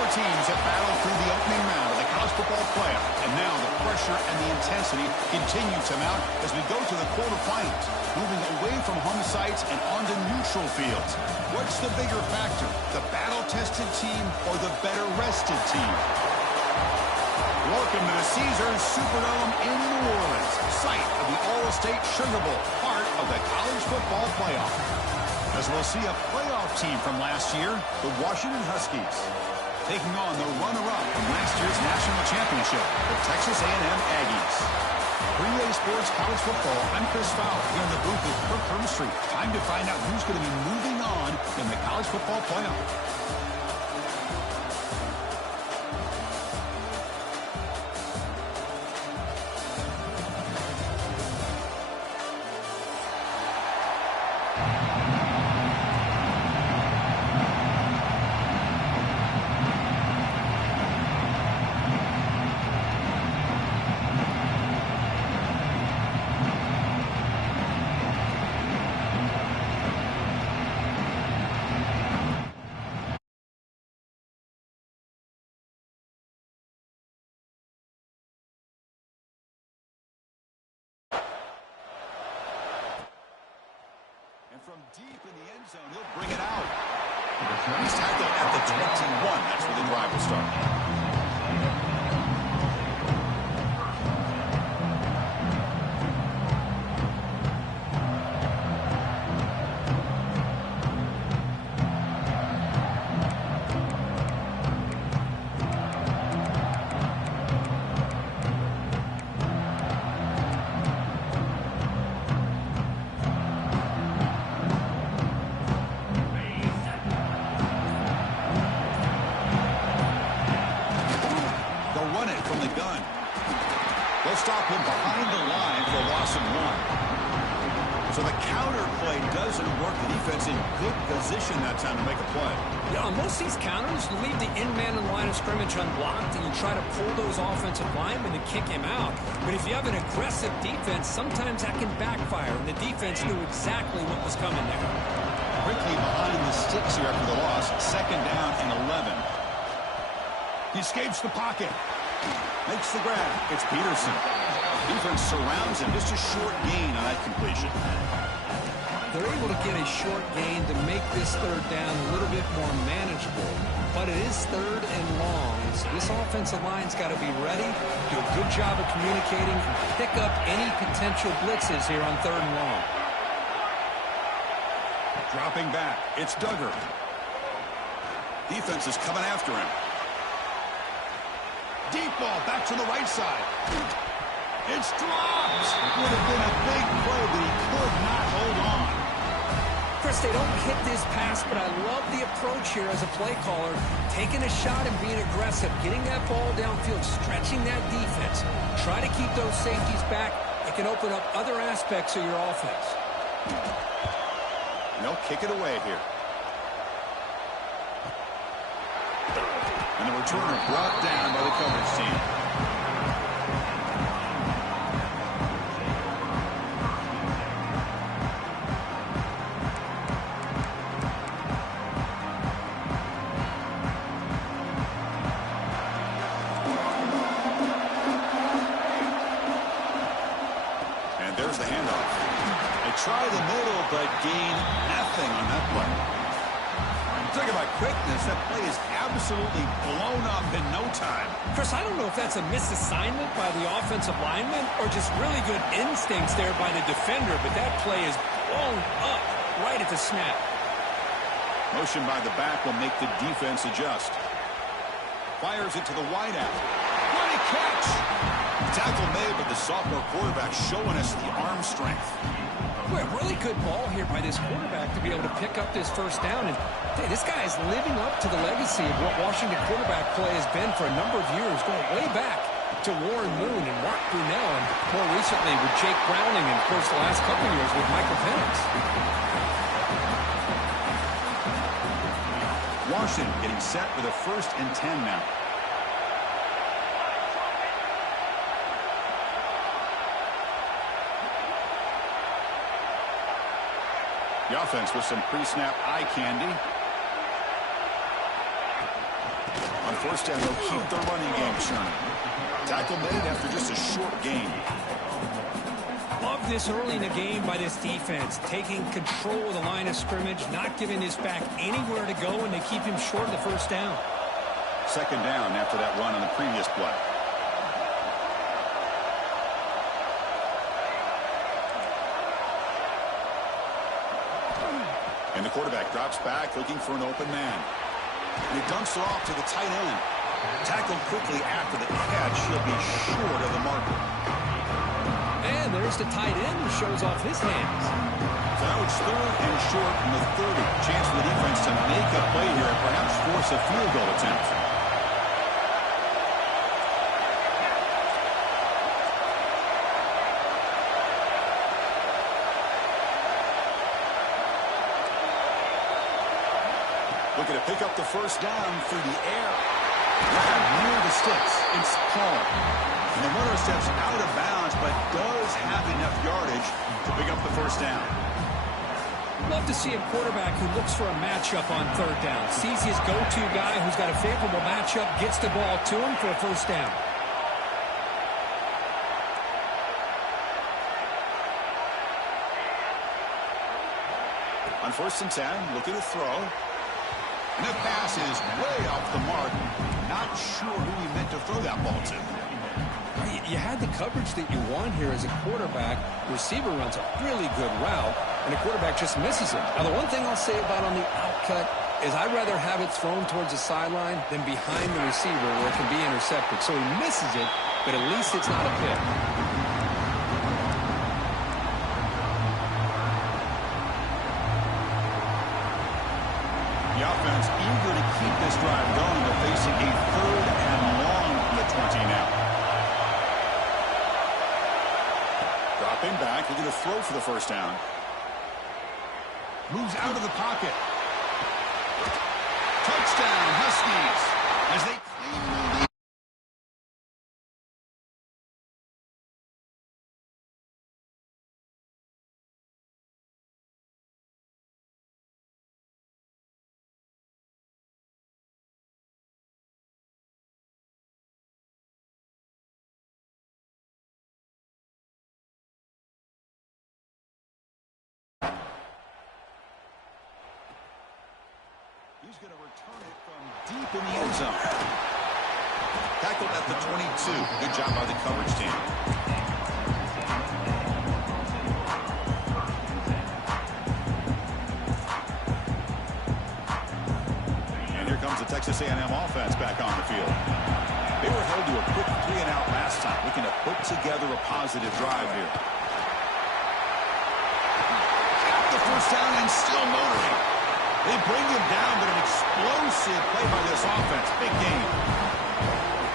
Four teams have battled through the opening round of the college football playoff, and now the pressure and the intensity continue to mount as we go to the quarterfinals, moving away from home sites and onto neutral fields. What's the bigger factor, the battle-tested team or the better-rested team? Welcome to the Caesars Superdome in New Orleans, site of the All-State Sugar Bowl, part of the college football playoff. As we'll see a playoff team from last year, the Washington Huskies, taking on the runner-up from last year's national championship, the Texas A&M Aggies. For EA Sports College Football, I'm Chris Fowler here in the booth with Kirk Herbstreit. Time to find out who's going to be moving on in the college football playoff. From deep in the end zone, he'll bring it out. He's tackled at the 21. That's where the drive will start. Stop him behind the line for a loss of 1. So the counter play doesn't work. The defense in good position that time to make a play. Yeah, on most of these counters, you leave the in-man in line of scrimmage unblocked, and you try to pull those offensive linemen to kick him out. But if you have an aggressive defense, sometimes that can backfire, and the defense knew exactly what was coming there. Quickly behind the sticks here after the loss. 2nd down and 11. He escapes the pocket. Makes the grab. It's Peterson. Defense surrounds him. Just a short gain on that completion. They're able to get a short gain to make this 3rd down a little bit more manageable. But it is 3rd and long. So this offensive line's got to be ready, do a good job of communicating, and pick up any potential blitzes here on 3rd and long. Dropping back. It's Duggar. Defense is coming after him. Deep ball back to the right side. It's dropped. Would have been a big play, but he could not hold on. Chris, they don't hit this pass, but I love the approach here as a play caller. Taking a shot and being aggressive, getting that ball downfield, stretching that defense. Try to keep those safeties back. It can open up other aspects of your offense. And they'll kick it away here. And the returner brought down by the coverage team. And there's the handoff. They try the middle, but gain nothing on that play. Talk about quickness. That play is absolutely blown up in no time. Chris, I don't know if that's a misassignment by the offensive lineman or just really good instincts there by the defender, but that play is blown up right at the snap. Motion by the back will make the defense adjust. Fires it to the wideout. What a catch! Tackle made, but the sophomore quarterback showing us the arm strength. Well, really good ball here by this quarterback to be able to pick up this 1st down. And hey, this guy is living up to the legacy of what Washington quarterback play has been for a number of years, going way back to Warren Moon and Mark Brunell, and more recently with Jake Browning, and of course the last couple of years with Michael Penix. Washington getting set for the 1st and 10 now. The offense with some pre-snap eye candy. On first down, they'll keep the running game churning. Tackle made after just a short gain. Love this early in the game by this defense, taking control of the line of scrimmage, not giving this back anywhere to go, and they keep him short of the first down. Second down after that run on the previous play. And the quarterback drops back looking for an open man. And he dumps it off to the tight end. Tackled quickly after the catch. He'll be short of the marker. And there's the tight end who shows off his hands. So now it's third and short from the 30. Chance for the defense to make a play here and perhaps force a field goal attempt. Looking to pick up the first down through the air. Grab near the sticks. It's Paul. And the runner steps out of bounds, but does have enough yardage to pick up the first down. Love to see a quarterback who looks for a matchup on third down. Sees his go-to guy who's got a favorable matchup, gets the ball to him for a first down. On first and 10, looking to throw. And the pass is way off the mark. Not sure who he meant to throw that ball to. You had the coverage that you want here as a quarterback. The receiver runs a really good route, and the quarterback just misses it. Now, the one thing I'll say about on the outcut is I'd rather have it thrown towards the sideline than behind the receiver where it can be intercepted. So he misses it, but at least it's not a pick. The offense eager to keep this drive going. They're facing a third and long from the 20 now. Dropping back, looking to throw for the first down. Moves out of the pocket. Touchdown, Huskies, as they claim the lead. He's going to return it from deep in the end zone. Tackled at the 22. Good job by the coverage team. And here comes the Texas A&M offense back on the field. They were held to a quick 3-and-out last time, looking to put together a positive drive here. Got the first down and still motoring. They bring him down, but an explosive play by this offense. Big game.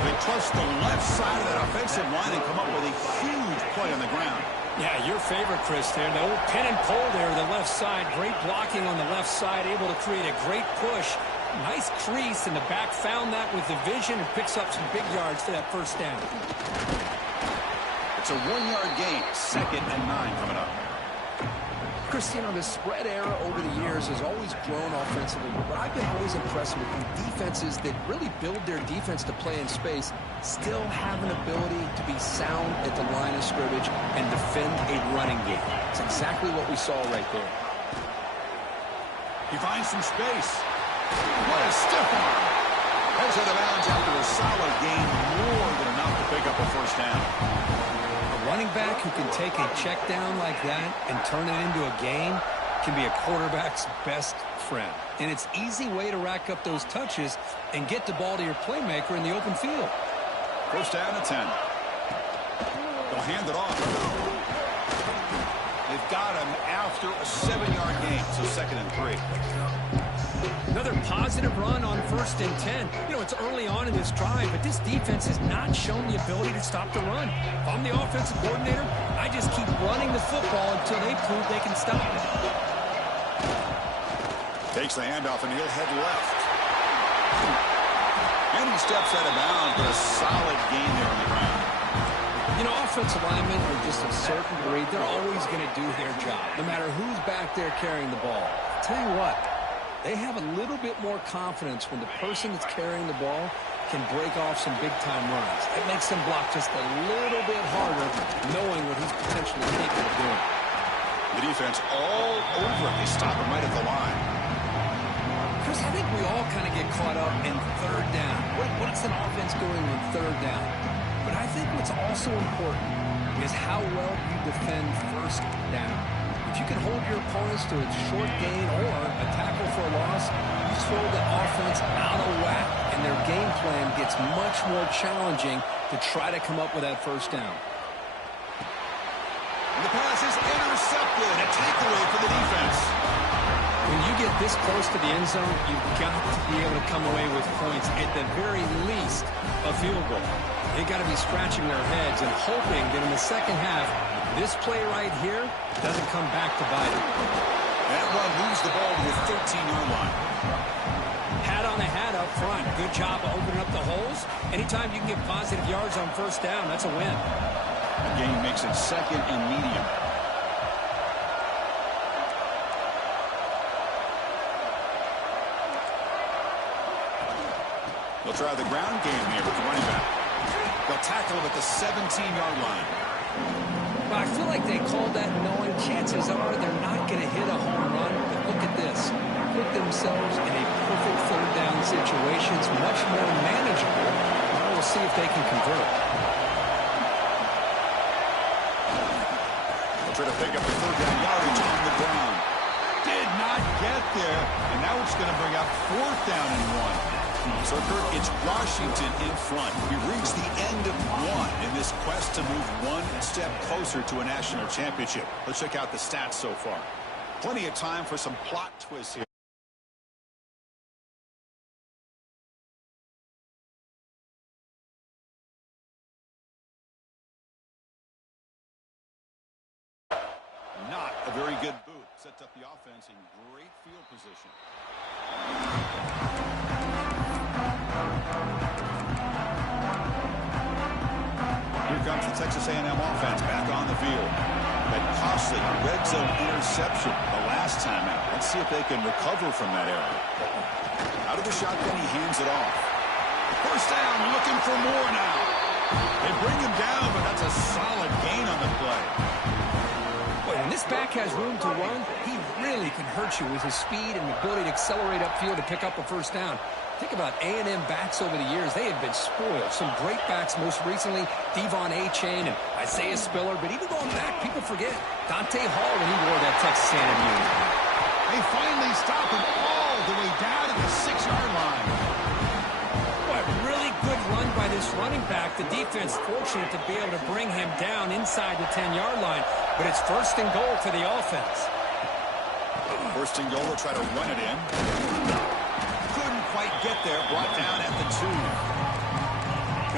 They trust the left side of that offensive line and come up with a huge play on the ground. Yeah, your favorite, Chris, there. The old pin and pull there, the left side. Great blocking on the left side, able to create a great push. Nice crease, and the back found that with the vision and picks up some big yards for that first down. It's a 1-yard gain. 2nd and 9 coming up. Christian, the spread era over the years has always grown offensively, but I've been always impressed with defenses that really build their defense to play in space, still have an ability to be sound at the line of scrimmage and defend a running game. It's exactly what we saw right there. He finds some space. What a stiff arm. Heads out of bounds after a solid gain, more than enough to pick up a first down. Running back who can take a check down like that and turn it into a gain can be a quarterback's best friend. And it's an easy way to rack up those touches and get the ball to your playmaker in the open field. First down at 10. They'll hand it off. They've got him after a 7-yard gain, so 2nd and 3. Another positive run on 1st and 10. You know, it's early on in this drive, but this defense has not shown the ability to stop the run. If I'm the offensive coordinator, I just keep running the football until they prove they can stop it. Takes the handoff, and he'll head left. And he steps out of bounds, but a solid gain there on the ground. You know, offensive linemen are just a certain breed. They're always going to do their job, no matter who's back there carrying the ball. I'll tell you what. They have a little bit more confidence when the person that's carrying the ball can break off some big-time runs. It makes them block just a little bit harder, knowing what he's potentially capable of doing. The defense all over it. They stop him right at the line. Chris, I think we all kind of get caught up in third down. What's an offense doing on third down? But I think what's also important is how well you defend first down. If you can hold your opponents to a short gain or a tackle for a loss, you throw the offense out of whack, and their game plan gets much more challenging to try to come up with that first down. And the pass is intercepted. A takeaway for the defense. When you get this close to the end zone, you've got to be able to come away with points, at the very least, a field goal. They've got to be scratching their heads and hoping that in the second half, this play right here doesn't come back to bite them. That run moves the ball to the 13-yard line. Hat on the hat up front. Good job of opening up the holes. Anytime you can get positive yards on first down, that's a win. The game makes it second and medium. They'll try the ground game here with the running back. They'll tackle him at the 17-yard line. Well, I feel like they called that knowing chances are they're not going to hit a home run. But look at this. Put themselves in a perfect third down situation. It's much more manageable. Now we'll see if they can convert. They'll try to pick up the third down yardage on the ground. Did not get there. And now it's going to bring up fourth down and 1. So, Kurt, it's Washington in front. We reached the end of one in this quest to move one step closer to a national championship. Let's check out the stats so far. Plenty of time for some plot twists here. Not a very good boot. Sets up the offense in great field position. Here comes the Texas A&M offense back on the field. That costly red zone interception the last time out. Let's see if they can recover from that error. Out of the shotgun, he hands it off. First down, looking for more now. They bring him down, but that's a solid gain on the play. Boy, when this back has room to run, he really can hurt you with his speed and ability to accelerate upfield to pick up a first down. Think about A&M backs over the years. They have been spoiled. Some great backs, most recently Devon Achane and Isaiah Spiller. But even going back, people forget Dante Hall when he wore that Texas A&M uniform. They finally stop him all the way down to the 6-yard line. Boy, really good run by this running back. The defense fortunate to be able to bring him down inside the 10-yard line. But it's first and goal for the offense. First and goal, they'll try to run it in. Quite get there, brought down at the 2.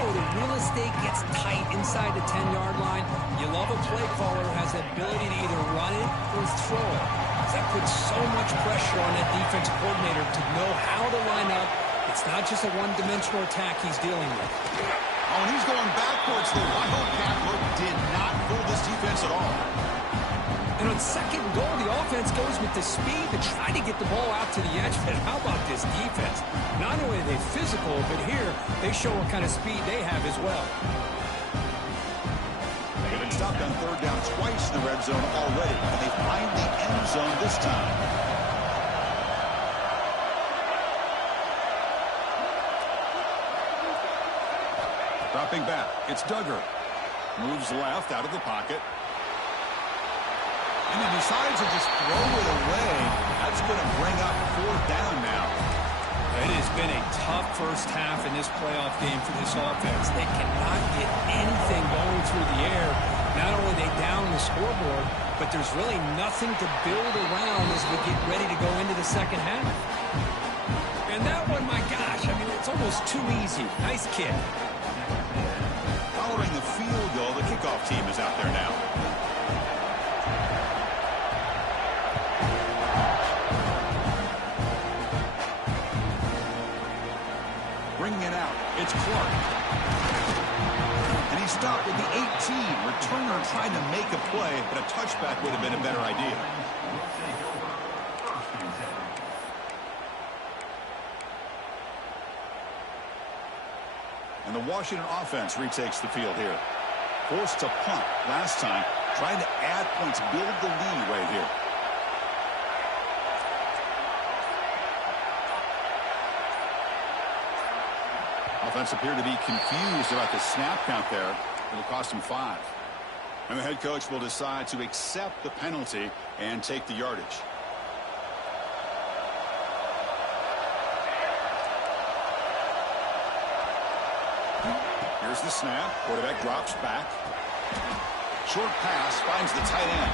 The real estate gets tight inside the 10-yard line. You love a play caller who has the ability to either run it or throw it. That puts so much pressure on that defensive coordinator to know how to line up. It's not just a one-dimensional attack he's dealing with. Oh, and he's going backwards. The Wildcat look did not fool this defense at all. And on second goal, the offense goes with the speed to try to get the ball out to the edge. But how about this defense? Not only are they physical, but here they show what kind of speed they have as well. They've been stopped on third down twice in the red zone already, and they find the end zone this time. Dropping back, it's Duggar. Moves left out of the pocket. And he decides to just throw it away. That's going to bring up fourth down now. It has been a tough first half in this playoff game for this offense. They cannot get anything going through the air. Not only are they down the scoreboard, but there's really nothing to build around as we get ready to go into the second half. And that one, my gosh, I mean, it's almost too easy. Nice kick. Following the field goal, the kickoff team is out there now. Bringing it out, it's Clark. And he stopped at the 18. Returner trying to make a play, but a touchback would have been a better idea. And the Washington offense retakes the field here. Forced to punt last time, trying to add points, build the lead right here. Offense appeared to be confused about the snap count there. It'll cost him 5. And the head coach will decide to accept the penalty and take the yardage. Here's the snap. Quarterback drops back. Short pass finds the tight end.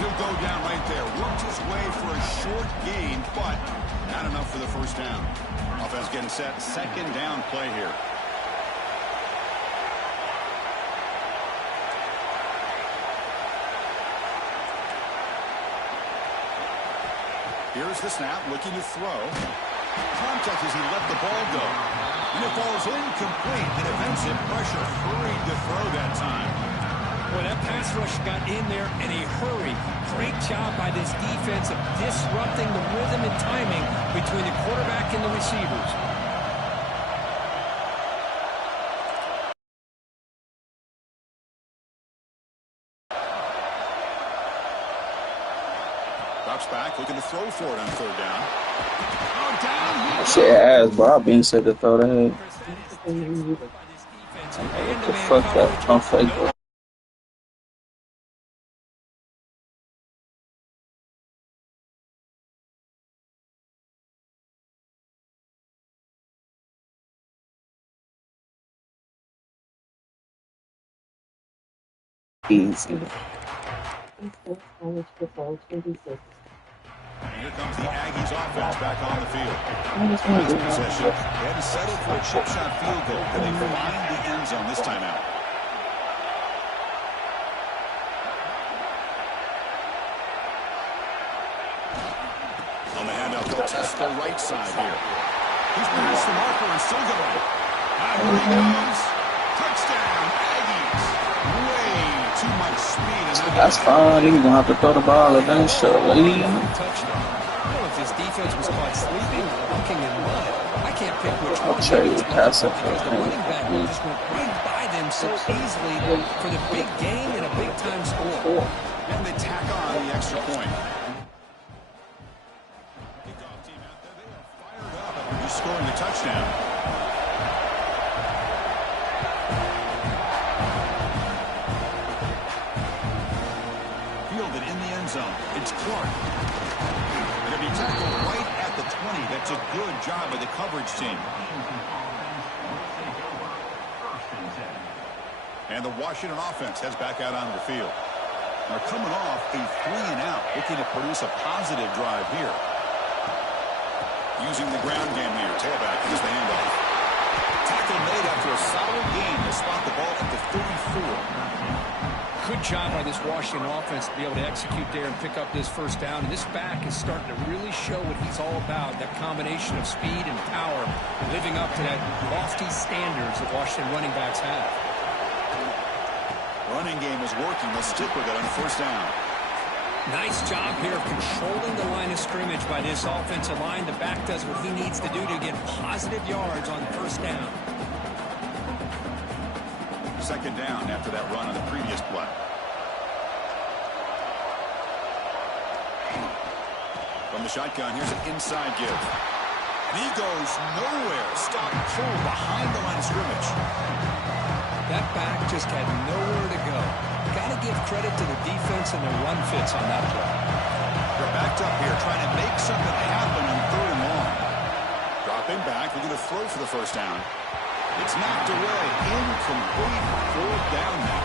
He'll go down right there. Worked his way for a short gain, but not enough for the first down. Offense getting set. Second down play here. Here's the snap, looking to throw. Contact as he let the ball go. And it falls incomplete. The defensive pressure hurried to throw that time. Well, that pass rush got in there in a hurry. Great job by this defense of disrupting the rhythm and timing between the quarterback and the receivers. Drops back, looking to throw for it on third down. Oh, down he goes. Shit ass, bro. I've been said to throw that. Fuck that. Don't fake it. Easy. And here comes the Aggies offense back on the field. Last possession, they had to settle for a chip shot field goal. Can they find the end zone this time out? On the handout, they'll test the right side here. He's past the marker and still going. And here he goes. Touchdown, Aggies. Way too much speed. That's fine. He's gonna have to throw the ball eventually. Touchdown. If this defense was caught sleeping, walking in mud, I can't pick which one. I'll show you the pass up. Because the running back just went right by them so easily for the big gain and a big time score. And they tack on the extra point. Kickoff team out there, they are fired up after just scoring the touchdown. Fielded in the end zone. It's Clark. Going to be tackled right at the 20. That's a good job by the coverage team. And the Washington offense heads back out onto the field. They're coming off a 3-and-out, looking to produce a positive drive here. Using the ground game here. Tailback is the handoff. Tackle made after a solid gain to spot the ball at the 34. Good job by this Washington offense to be able to execute there and pick up this first down. And this back is starting to really show what he's all about, that combination of speed and power, living up to that lofty standards that Washington running backs have. Running game is working. They'll stick with it on first down. Nice job here of controlling the line of scrimmage by this offensive line. The back does what he needs to do to get positive yards on first down. Second down after that run on the previous play. From the shotgun, here's an inside give. And he goes nowhere. Stop pull behind the line of scrimmage. That back just had nowhere to go. Got to give credit to the defense and the run fits on that play. They're backed up here trying to make something happen on third and long. Dropping back, they're going to throw for the first down. It's knocked away. Incomplete. Fourth down now.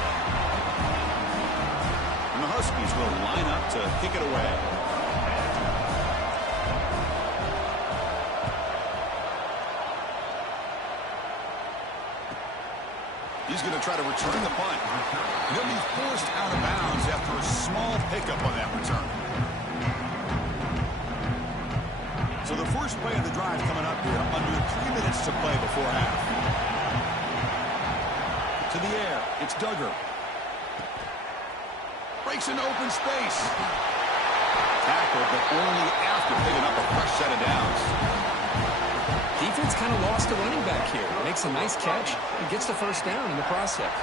And the Huskies will line up to kick it away. He's going to try to return the punt. He'll be forced out of bounds after a small pickup on that return. So the first play of the drive coming up here, under 3 minutes to play before half. To the air, it's Duggar. Breaks into open space. Tackle, but only after picking up a fresh set of downs. He defense kind of lost a running back here. Makes a nice catch and gets the first down in the process.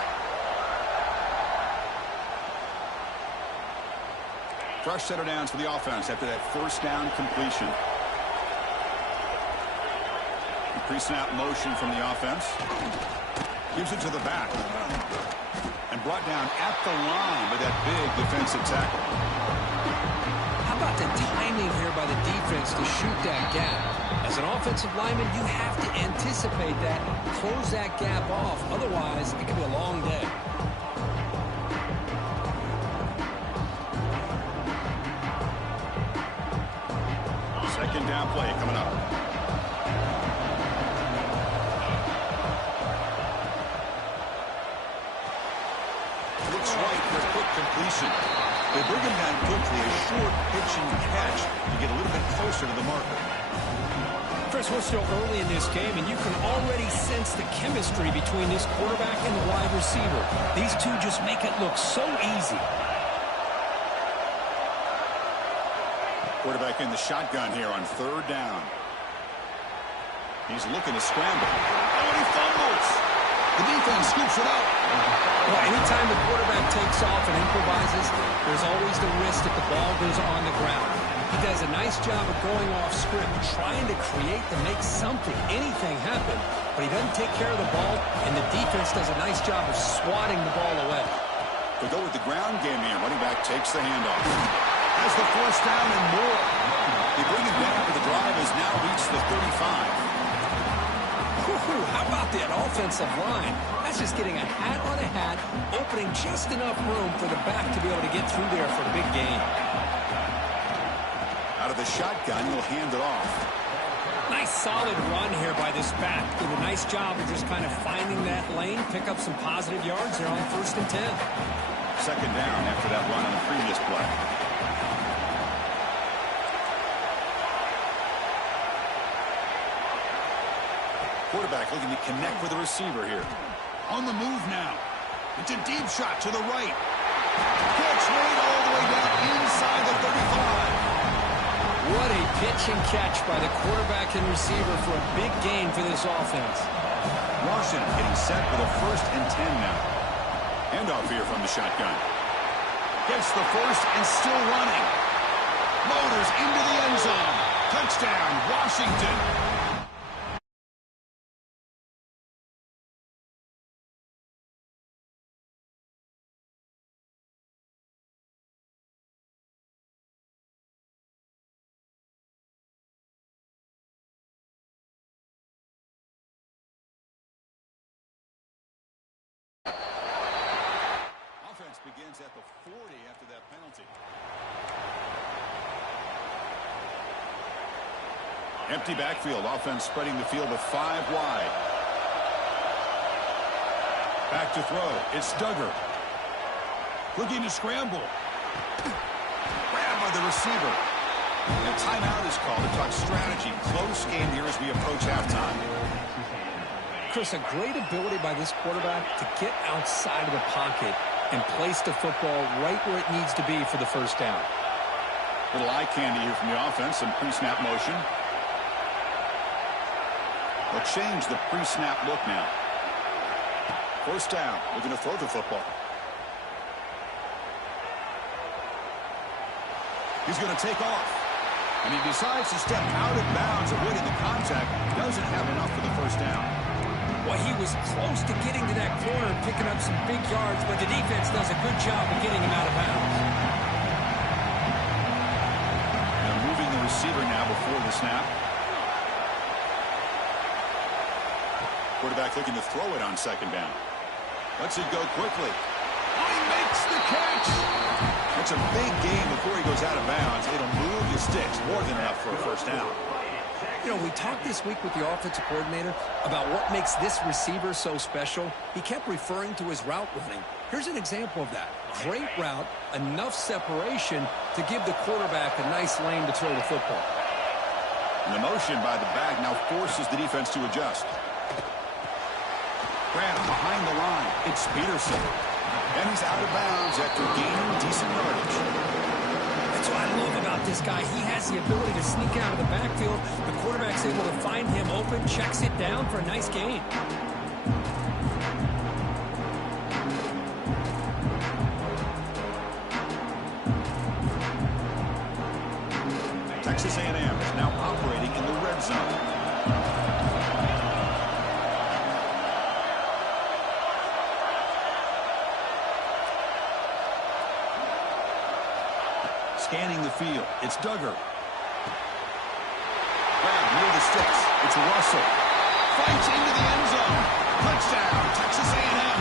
Fresh set of downs for the offense after that first down completion. Pre-snap motion from the offense. Gives it to the back. And brought down at the line with that big defensive tackle. How about the timing here by the defense to shoot that gap? As an offensive lineman, you have to anticipate that, close that gap off. Otherwise, it could be a long day. Second down play coming up. Looks right for a quick completion. They bring him down quickly, a short pitch and catch to get a little bit closer to the marker. Chris, we're still early in this game, and you can already sense the chemistry between this quarterback and the wide receiver. These two just make it look so easy. Quarterback in the shotgun here on third down. He's looking to scramble. Oh, and he fumbles. The defense scoops it up. Well, anytime the quarterback takes off and improvises, there's always the risk that the ball goes on the ground. He does a nice job of going off script, trying to create to make something, anything happen, but he doesn't take care of the ball, and the defense does a nice job of swatting the ball away. They go with the ground game here. Running back takes the handoff. Has the first down and more. They bring it down, but the drive has now reached the 35. How about that offensive line? That's just getting a hat on a hat, opening just enough room for the back to be able to get through there for a big gain. Out of the shotgun, he'll hand it off. Nice solid run here by this back. Did a nice job of just kind of finding that lane, pick up some positive yards there on first and 10. Second down after that run on the previous play. Quarterback looking to connect with the receiver here. On the move now. It's a deep shot to the right. Catch made all the way down inside the 35. What a pitch and catch by the quarterback and receiver for a big gain for this offense. Washington getting set for the first and 10 now. Handoff here from the shotgun. Gets the first and still running. Motors into the end zone. Touchdown, Washington. Begins at the 40 after that penalty. Empty backfield. Offense spreading the field with 5 wide. Back to throw. It's Duggar. Looking to scramble. Grabbed by the receiver. And a timeout is called to talk strategy. Close game here as we approach halftime. Chris, a great ability by this quarterback to get outside of the pocket and place the football right where it needs to be for the first down. Little eye candy here from the offense, some pre-snap motion. They'll change the pre-snap look now. First down, looking to throw the football. He's going to take off. And he decides to step out of bounds, avoiding the contact. Doesn't have enough for the first down. Well, he was close to getting to that corner and picking up some big yards, but the defense does a good job of getting him out of bounds. And moving the receiver now before the snap. Quarterback looking to throw it on second down. Lets it go quickly. Oh, he makes the catch. That's a big gain before he goes out of bounds. It'll move the sticks. More than enough for a first down. You know, we talked this week with the offensive coordinator about what makes this receiver so special. He kept referring to his route running. Here's an example of that. Great route, enough separation to give the quarterback a nice lane to throw the football. And the motion by the back now forces the defense to adjust. Graham behind the line. It's Peterson. And he's out of bounds after gaining decent yardage. That's what I love about stop this guy. He has the ability to sneak out of the backfield. The quarterback's able to find him open, checks it down for a nice gain. Texas A&M is now operating in the red zone. Scanning the field, it's Duggar. Grab near the sticks, it's Russell. Fights into the end zone. Touchdown, Texas A&M.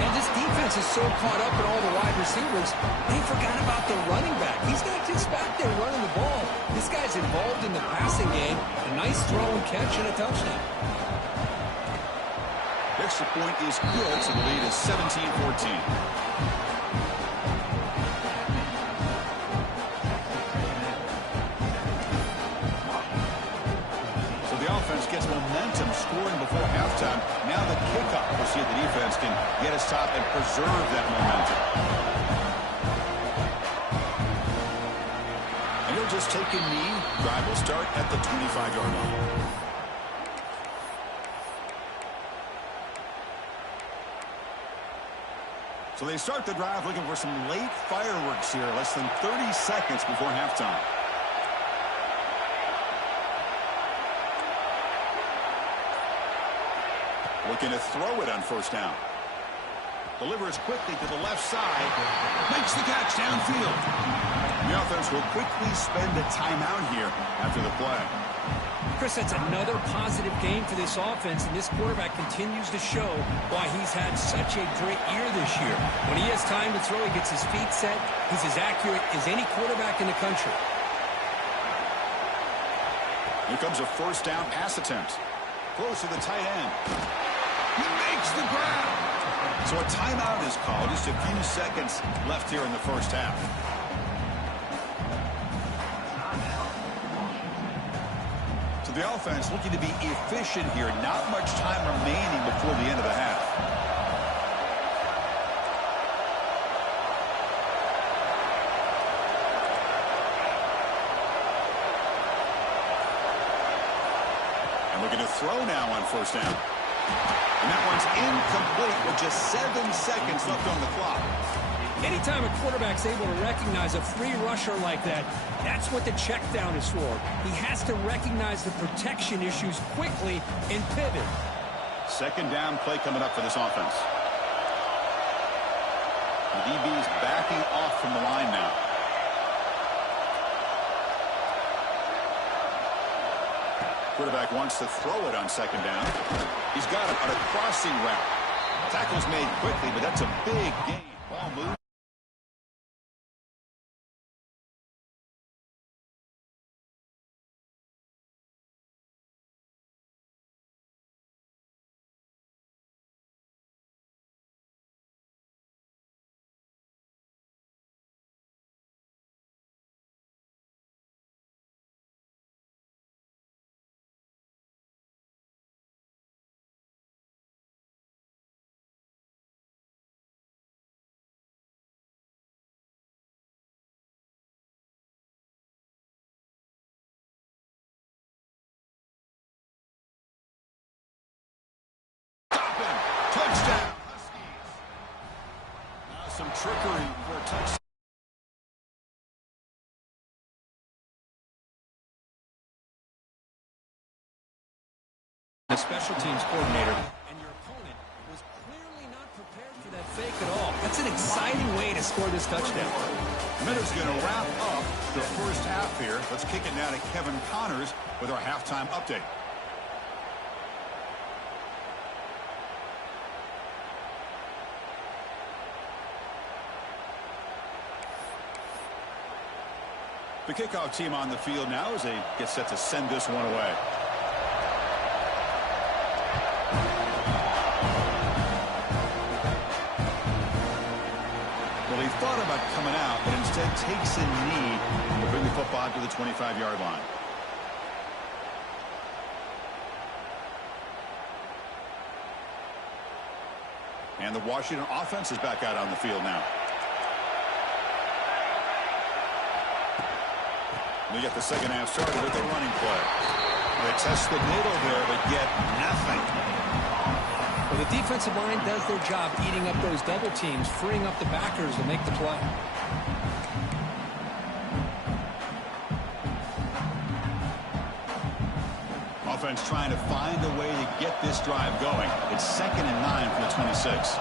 And this defense is so caught up in all the wide receivers, they forgot about the running back. He's not just back there running the ball. This guy's involved in the passing game. A nice throw and catch and a touchdown. Extra point is good, so the lead is 17-14. Gets momentum scoring before halftime. Now the kickoff. We'll see if the defense can get a stop and preserve that momentum. And he'll just take a knee. Drive will start at the 25-yard line. So they start the drive looking for some late fireworks here. Less than 30 seconds before halftime. Looking to throw it on first down. Delivers quickly to the left side. Makes the catch downfield. The offense will quickly spend a timeout here after the play. Chris, that's another positive game for this offense, and this quarterback continues to show why he's had such a great year this year. When he has time to throw, he gets his feet set. He's as accurate as any quarterback in the country. Here comes a first down pass attempt. Close to the tight end. He makes the grab. So a timeout is called. Just a few seconds left here in the first half. So the offense looking to be efficient here. Not much time remaining before the end of the half. And looking to throw now on first down. And that one's incomplete with just 7 seconds left on the clock. Anytime a quarterback's able to recognize a free rusher like that, that's what the check down is for. He has to recognize the protection issues quickly and pivot. Second down play coming up for this offense. The DB's backing off from the line now. Quarterback wants to throw it on second down. He's got it on a crossing route. Tackle's made quickly, but that's a big gain. Ball move. Touchdown, Huskies. Now some trickery for a touchdown. The special teams coordinator, and your opponent was clearly not prepared for that fake at all. That's an exciting way to score this touchdown. Minutes going to wrap up the first half here. Let's kick it now to Kevin Connors with our halftime update. The kickoff team on the field now as they get set to send this one away. Well, he thought about coming out, but instead takes a knee to bring the football to the 25-yard line. And the Washington offense is back out on the field now. We get the second half started with the running play. They test the middle there, but get nothing. Well, the defensive line does their job eating up those double teams, freeing up the backers to make the play. Offense trying to find a way to get this drive going. It's 2nd and 9 from the 26.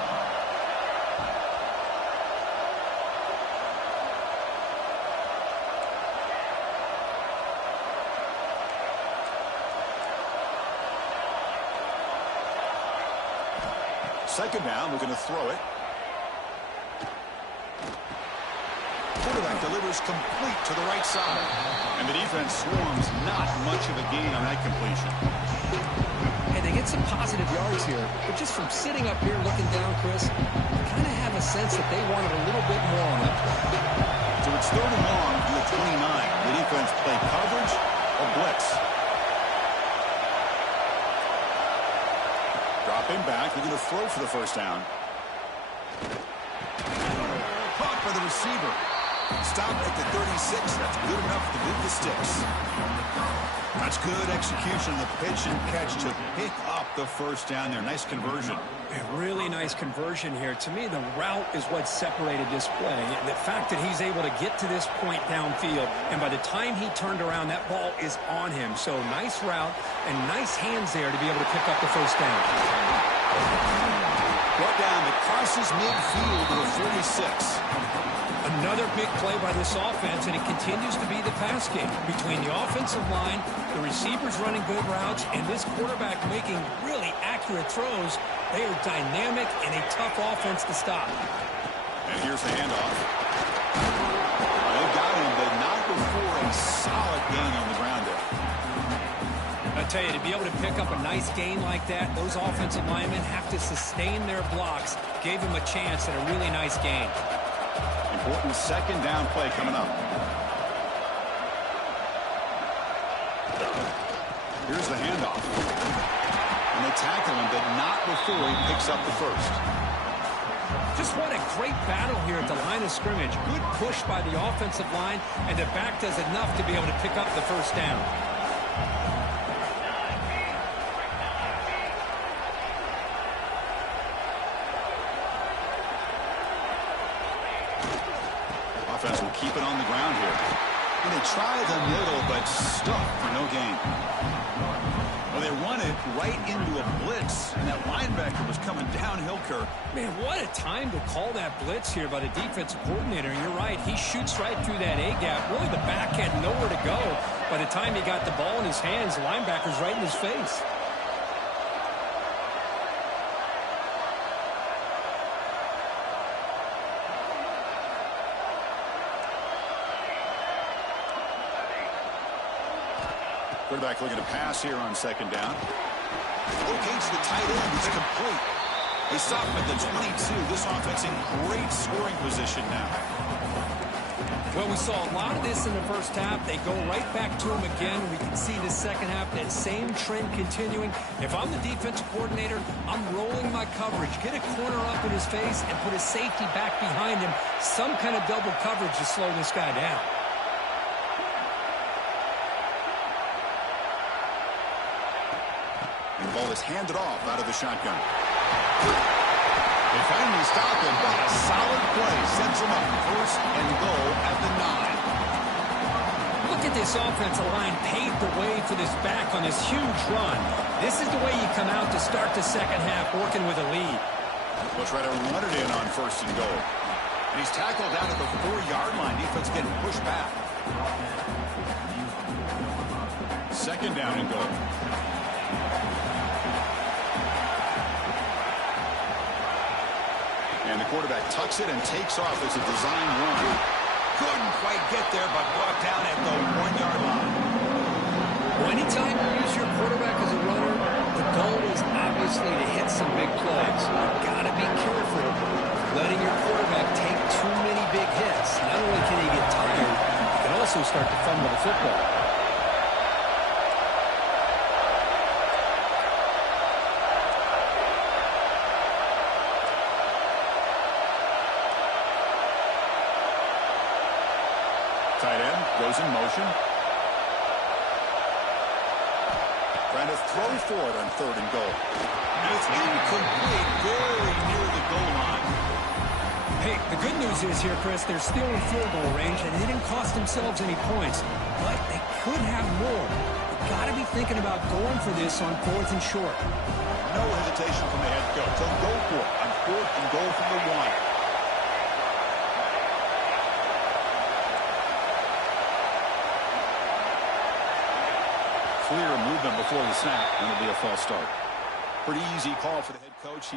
Second down, looking to throw it. Quarterback delivers complete to the right side. And the defense swarms not much of a gain on that completion. Hey, they get some positive yards here, but just from sitting up here looking down, Chris, I kind of have a sense that they wanted a little bit more on that play. So it's 3rd and long from the 29. The defense play coverage or blitz. Dropping back, looking to throw for the first down. Caught by the receiver. Stop at the 36. That's good enough to move the sticks. That's good execution on the pitch and catch to pick up the first down there. Nice conversion. A really nice conversion here. To me, the route is what separated this play. The fact that he's able to get to this point downfield, and by the time he turned around, that ball is on him. So nice route and nice hands there to be able to pick up the first down. Brought down that crosses midfield to the 46. Another big play by this offense, and it continues to be the pass game. Between the offensive line, the receivers running good routes, and this quarterback making really accurate throws, they are dynamic and a tough offense to stop. And here's the handoff. They got him, but not before a solid gain on the ground there. I tell you, to be able to pick up a nice gain like that, those offensive linemen have to sustain their blocks. Gave him a chance at a really nice gain. Important second down play coming up. Here's the handoff. And they tackle him, but not before he picks up the first. Just what a great battle here at the line of scrimmage. Good push by the offensive line, and the back does enough to be able to pick up the first down. Offense will keep it on the ground here. And they try the middle, but stuck for no gain. Well, they run it right into a blitz, and that linebacker was coming downhill, Kirk. Man, what a time to call that blitz here by the defensive coordinator. You're right. He shoots right through that A-gap. Really, the back had nowhere to go. By the time he got the ball in his hands, the linebacker's right in his face. Quarterback looking to pass here on second down. Locates the tight end. He's complete. They stop him at the 22. This offense in great scoring position now. Well, we saw a lot of this in the first half. They go right back to him again. We can see the second half, that same trend continuing. If I'm the defensive coordinator, I'm rolling my coverage. Get a corner up in his face and put a safety back behind him. Some kind of double coverage to slow this guy down. The ball is handed off out of the shotgun. They finally stop him, but a solid play sets him up first and goal at the 9. Look at this offensive line paved the way for this back on this huge run. This is the way you come out to start the second half, working with a lead. We'll try to run it in on first and goal. And he's tackled down at the 4-yard line. Defense getting pushed back. Second down and goal. And the quarterback tucks it and takes off as a design run. Couldn't quite get there, but brought down at the 1-yard line. Well, anytime you use your quarterback as a runner, the goal is obviously to hit some big plays. You've got to be careful letting your quarterback take too many big hits. Not only can he get tired, he can also start to fumble the football. Tight end goes in motion. Trying to throw for it on 3rd and goal. And it's incomplete, very near the goal line. Hey, the good news is here, Chris, they're still in field goal range, and they didn't cost themselves any points. But they could have more. They've got to be thinking about going for this on 4th and short. No hesitation from the head coach. They'll go for it on 4th and goal from the 1. Clear movement before the snap, and it'll be a false start. Pretty easy call for the head coach.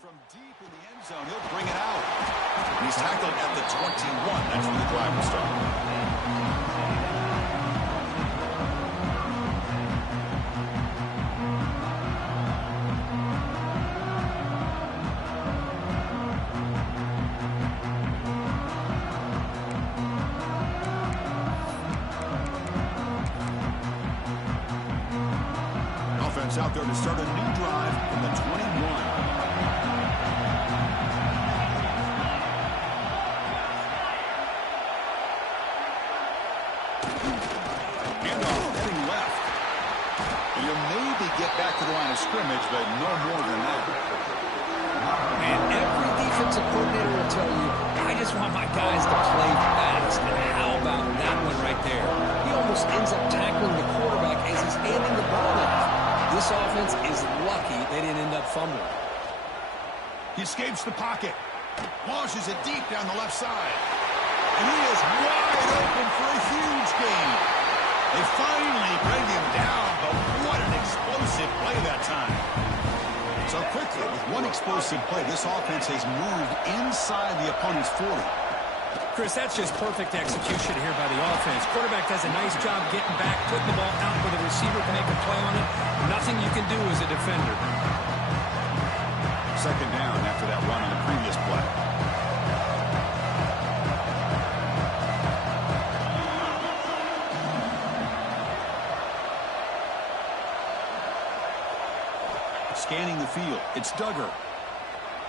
From deep in the end zone, he'll bring it out. And he's tackled at the 21. That's where the drive will start. Offense out there to start a new drive from the 21. Get back to the line of scrimmage, but no more than that. And every defensive coordinator will tell you, I just want my guys to play fast. And how about that one right there? He almost ends up tackling the quarterback as he's handing the ball off. This offense is lucky they didn't end up fumbling. He escapes the pocket, launches it deep down the left side. And he is wide open for a huge gain. They finally bring him down, but what an explosive play that time. So quickly, with one explosive play, this offense has moved inside the opponent's 40. Chris, that's just perfect execution here by the offense. Quarterback does a nice job getting back, putting the ball out where the receiver can make a play on it. Nothing you can do as a defender. 2nd down after that run on the previous play. Scanning the field, it's Duggar.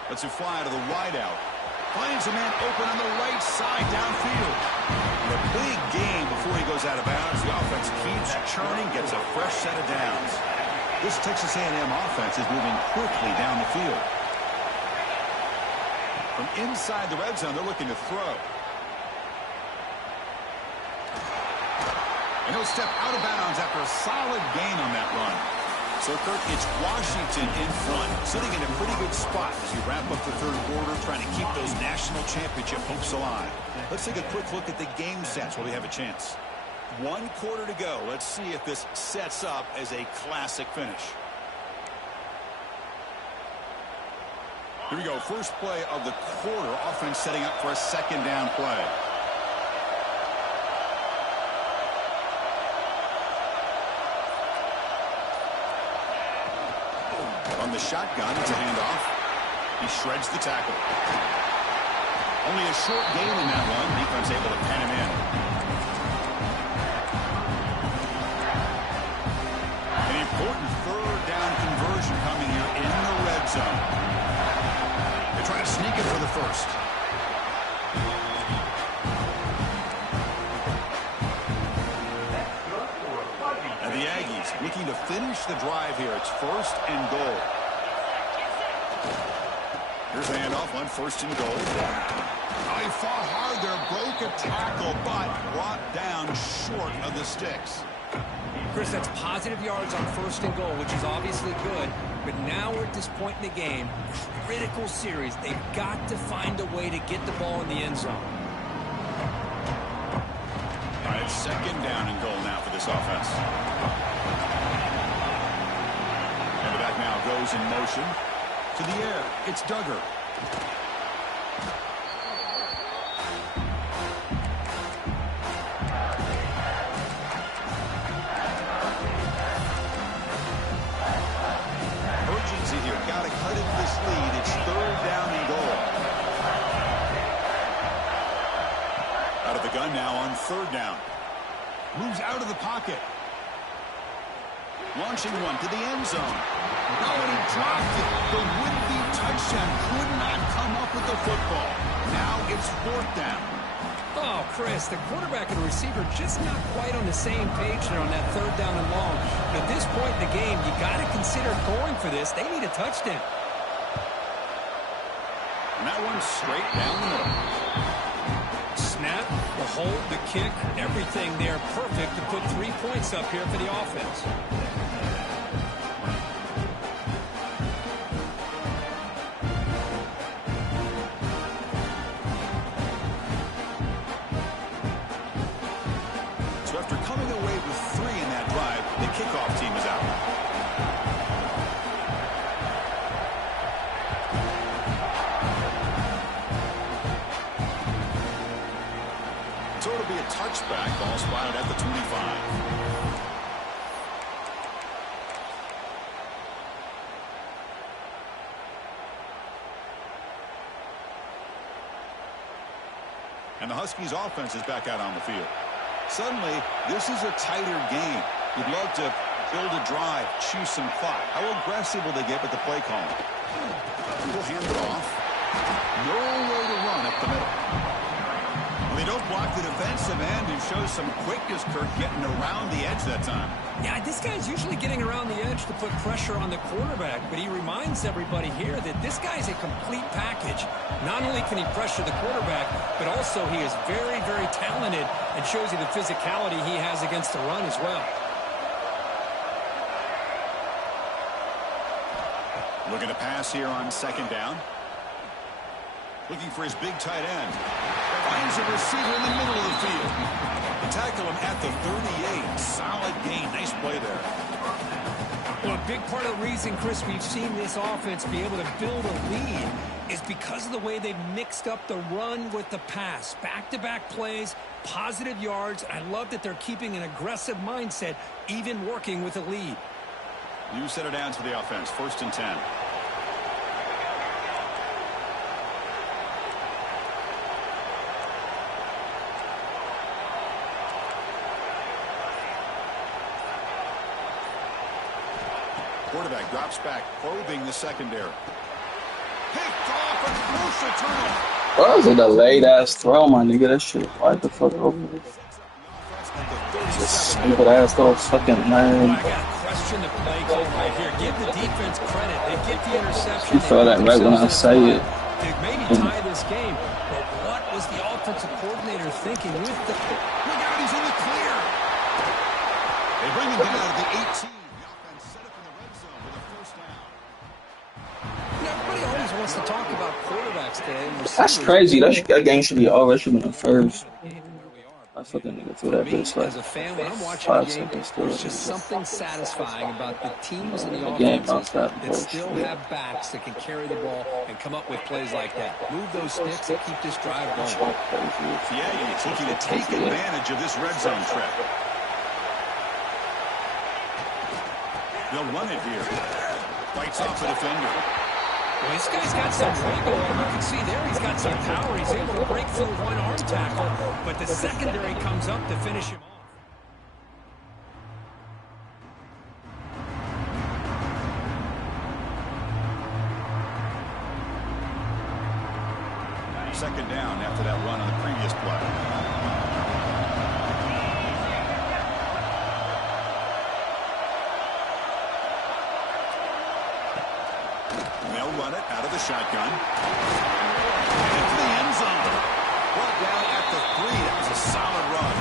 Lets it fly to the wideout. Finds a man open on the right side downfield. And a big gain before he goes out of bounds. The offense keeps churning, gets a fresh set of downs. This Texas A&M offense is moving quickly down the field. From inside the red zone, they're looking to throw. And he'll step out of bounds after a solid gain on that run. So, Kirk, it's Washington in front, sitting in a pretty good spot as you wrap up the 3rd quarter, trying to keep those national championship hopes alive. Let's take a quick look at the game sets while we have a chance. 1 quarter to go. Let's see if this sets up as a classic finish. Here we go. First play of the quarter. Offense setting up for a 2nd down play. On the shotgun, it's a handoff. He shreds the tackle. Only a short gain in that one. Defense able to pen him in. An important 3rd down conversion coming here in the red zone. They're trying to sneak it for the 1st. And the Aggies looking to finish the drive here. It's 1st and goal. Here's a handoff on 1st and goal. Oh, he fought hard there, broke a tackle, but brought down short of the sticks. Chris, that's positive yards on 1st and goal, which is obviously good. But now we're at this point in the game, critical series. They've got to find a way to get the ball in the end zone. All right, 2nd down and goal now for this offense. And the back now goes in motion. To the air, it's Duggar. Urgency here. Got to cut into this lead. It's 3rd down and goal. Out of the gun now on 3rd down. Moves out of the pocket. Launching one to the end zone. Oh, and he dropped it. The would-be touchdown could not come up with the football. Now it's 4th down. Oh, Chris, the quarterback and the receiver just not quite on the same page there on that 3rd down and long. But at this point in the game, you got to consider going for this. They need a touchdown. And that one's straight down the middle. Snap, the hold, the kick, everything there perfect to put 3 points up here for the offense. So after coming away with 3 in that drive, the kickoff team is out. So it'll be a touchback, ball spotted at the 25. And the Huskies offense is back out on the field. Suddenly, this is a tighter game. You'd love to build a drive, choose some clock. How aggressive will they get with the play calling? We'll hand it off. Nowhere to run up the middle. Well, they don't block the defensive end and show some quickness, Kirk, getting around the edge that time. Yeah, this guy's usually getting around the edge to put pressure on the quarterback, but he reminds everybody here that this guy's a complete package. Not only can he pressure the quarterback, but also he is very, very talented and shows you the physicality he has against the run as well. Looking to pass here on 2nd down. Looking for his big tight end. Finds a receiver in the middle of the field. Tackle him at the 38. Solid gain. Nice play there. Well, a big part of the reason, Chris, we've seen this offense be able to build a lead is because of the way they've mixed up the run with the pass. Back-to-back plays, positive yards. I love that they're keeping an aggressive mindset, even working with a lead. You set it down to the offense. 1st and 10. Quarterback drops back, probing the secondary. Picked off a crucial turnover. That was a delayed ass throw, my nigga. That shit right the fuck over. Just stupid ass little fucking man. I got to question the play call right here. Give the defense credit. They get the interception. You throw that right when I say it. They maybe tie this game, but what was the offensive coordinator thinking with the... Look out, he's in the clear. They bring him down to the 18. Everybody always wants to talk about quarterbacks today. That's crazy. That game should be over. That should be the first. I fucking nigga threw that bitch like as a fan, when I'm watching 5 the game, seconds still. there's just something satisfying about the teams and the game offenses that that still have backs that can carry the ball and come up with plays like that. Move those sticks and keep this drive going. Yeah, he's looking to take advantage of this red zone trap. They'll run it here. Fights off the defender. Well, this guy's got some wiggle, and you can see there he's got some power. He's able to break through one arm tackle, but the secondary comes up to finish him off. 2nd down after that run on the previous play. They'll run it out of the shotgun. Into the end zone. Brought down at the 3. That was a solid run.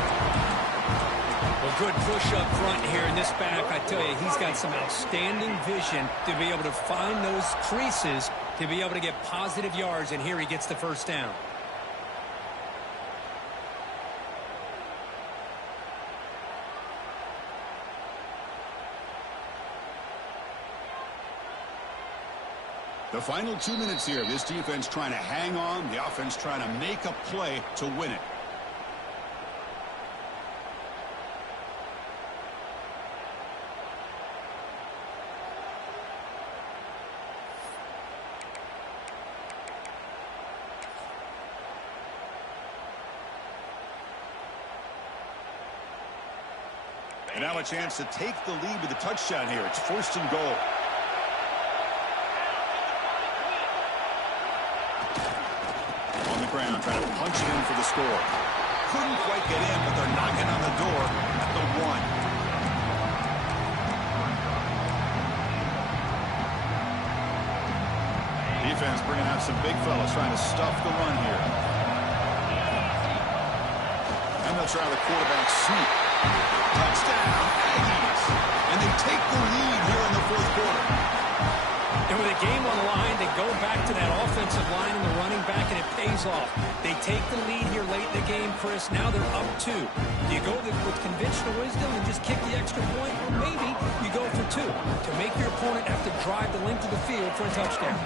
Well, good push up front here in this back. I tell you, he's got some outstanding vision to be able to find those creases, to be able to get positive yards, and here he gets the 1st down. The final 2 minutes here. This defense trying to hang on. The offense trying to make a play to win it. And now a chance to take the lead with a touchdown here. It's 1st and goal. On the ground, trying to punch it in for the score. Couldn't quite get in, but they're knocking on the door at the 1. Defense bringing out some big fellas trying to stuff the run here. And they'll try the quarterback sneak. Touchdown, Aggies. And they take the lead here in the 4th quarter. And with a game on the line, they go back to that offensive line and the running back, and it pays off. They take the lead here late in the game, Chris. Now they're up 2. Do you go with conventional wisdom and just kick the extra point? Or maybe you go for 2 to make your opponent have to drive the length of the field for a touchdown.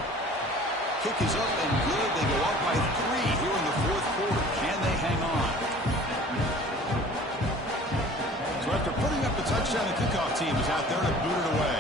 Kick is up and good. They go up by 3 here in the 4th quarter. Can they hang on? So after putting up the touchdown, the kickoff team is out there to boot it away.